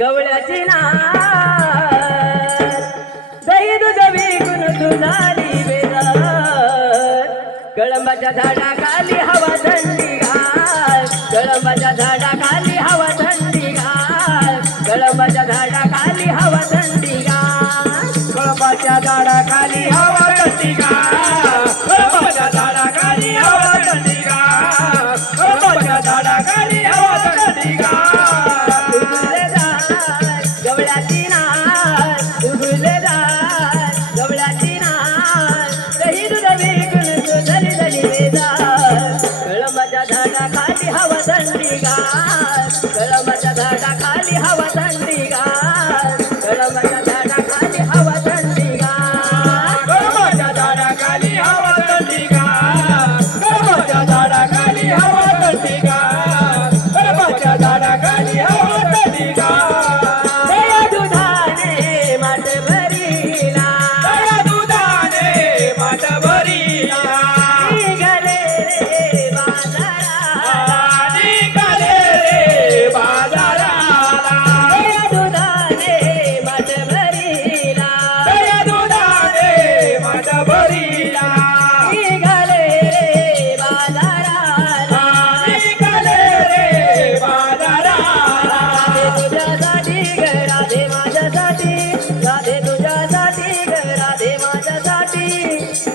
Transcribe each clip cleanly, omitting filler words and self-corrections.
गवळ्याची नार दही दूध विकून तुझाली बेजार कळंबाच्या झाडाखाली हवा थंडीगार कळंबाच्या झाडाखाली हवा थंडीगार कळंबाच्या झाडाखाली हवा थंडीगार कळंबाच्या झाडाखाली हवा थंडीगार कळंबाच्या झाडाखाली हवा थंडीगार कळंबाच्या झाडाखाली हवा थंडीगार गवळ्याची नार उगलेदार गवळ्याची नार दही दूध विकून तुझली झाली बेजार कळंबाच्या झाडाखाली हवा थंडीगार कळंबाच्या झाडाखाली हवा थंडीगार कळंबाच्या झाडाखाली हवा थंडीगार कळंबाच्या झाडाखाली हवा थंडीगार कळंबाच्या झाडाखाली हवा थंडीगार कळंबाच्या झाडाखाली हवा थंडीगार दया दुधाने माठ भरीला दया दुधाने माठ भरीला निघाले रे बाजाराला निघाले रे बाजाराला दया दुधाने माठ भरीला दया दुधाने माठ भरीला निघाले रे बाजाराला निघाले रे बाजाराला तुझ्यासाठी ग राधे माझ्यासाठी राधे तुझ्यासाठी ग राधे माझ्यासाठी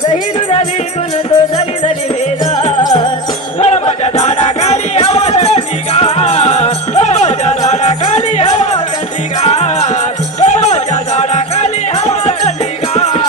दही दुधा विकून तो झाली झाली बेजार कळंबाच्या झाडाखाली हवा थंडीगार कळंबाच्या झाडाखाली हवा थंडीगार कळंबाच्या झाडाखाली हवा थंडीगार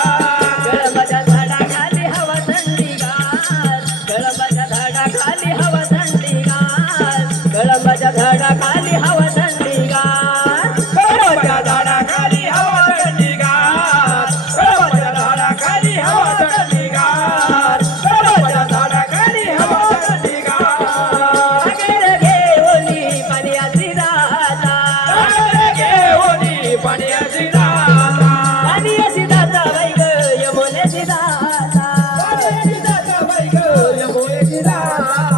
कळंबाच्या झाडाखाली हवा थंडीगार कळंबाच्या झाडाखाली हवा थंडीगार कळंबाच्या झाडाखाली हवा थंडीगार कळंबाच्या झाडाखाली हवा थंडीगार कळंबाच्या झाडाखाली हवा थंडीगार कळंबाच्या झाडाखाली हवा थंडीगार अगेर घेऊनी पाण्याची दाता अरे घेऊनी पाण्याची दाता पाण्याची दाता बाई ग यमुनेची दाता पाण्याची दाता बाई ग यमुनेची दाता